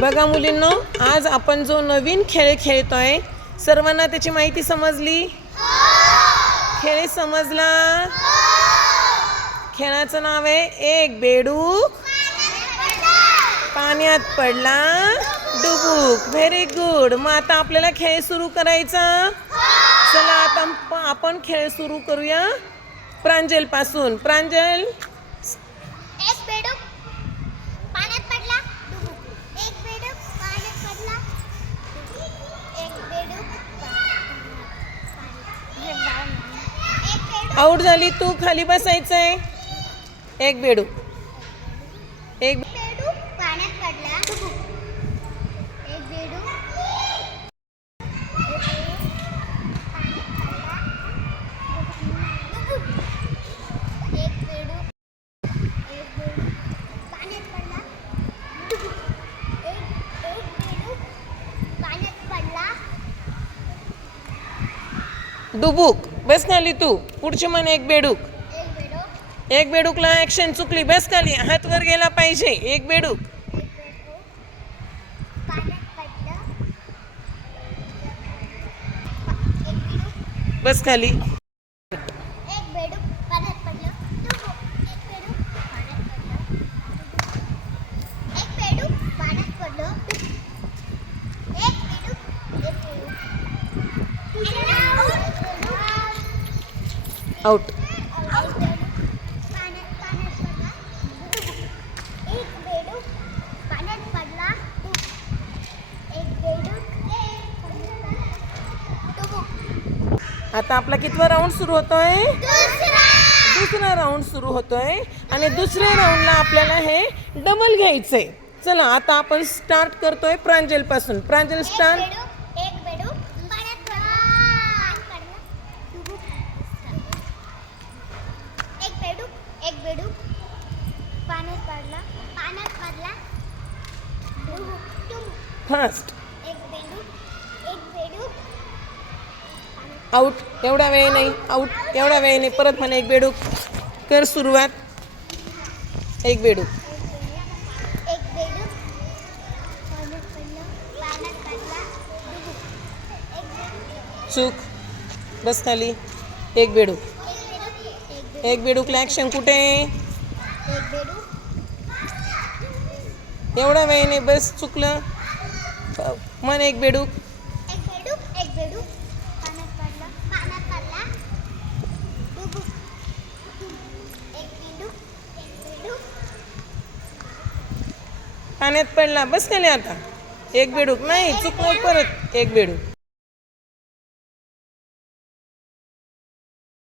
बघा मुलींनो आज आपण जो नवीन खेळ खेळतोय सर्वांना त्याची माहिती समजली? खेळ समजला? खेळाचं नाव आहे एक बेडूक पाण्यात पडला डुबूक व्हेरी गुड मग आता आपल्याला खेळ सुरू करायचा. चला आता आपण खेळ सुरू करूया प्रांजलपासून प्रांजल एक बेडूक पाण्यात पडला डुबुक एक बेडूक पाण्यात पडला डुबुक. एक बेडूक एक बेडूक आऊट झाली तू खाली बसायचंय एक बेडूक एक डुबुक. एक डुबुक. बस खाली तू. पुढची म्हण एक बेडूक. एक बेडूकला ऍक्शन चुकली. बस खाली. हात वर गेला पाहिजे. एक बेडूक एक बेडूक. बस खाली एक बेडूक पाण्यात पडलं डुबुक. एक बेडूक पाण्यात पडलं एक बेडूक पाण्यात पडलं डुबुक. एक बेडूक एक बेडूक आऊट एक बेडूक पाण्यात पाण्यात पडला डुबुक. एक बेडूक पाण्यात पडला डुबुक. एक बेडूक आउट आता आपला कितवा राऊंड सुरू होतोय? दुसरा दुसरा राऊंड सुरू होतोय. आणि दुसऱ्या राऊंडला आपल्याला हे डबल घ्यायचंय. चला आता आपण स्टार्ट करतोय प्रांजलपासून प्रांजल स्टार्ट बेडूक एक बेडूक पाण्यात पडला पडला डुबुक. एक बेडूक एक बेडूक पाण्यात पडला. पाण्यात पडला. फास्ट एक बेडूक एक बेडूक आऊट एवढा वेळ नाही. आऊट एवढा वेळ नाही. परत म्हणा एक बेडूक कर सुरुवात. एक बेडूक एक बेडूक पाण्यात पडला. पाण्यात पडला. डुबुक. एक बेडूक चूक. बस खाली. एक बेडूक एक बेडूक एक बेडूकला ऍक्शन कुठे एवढा वेळ नाही बस चुकलं. मन एक बेडूक. पाण्यात पडला बस खाली आता. एक बेडूक नाही चुकलं परत एक बेडूक.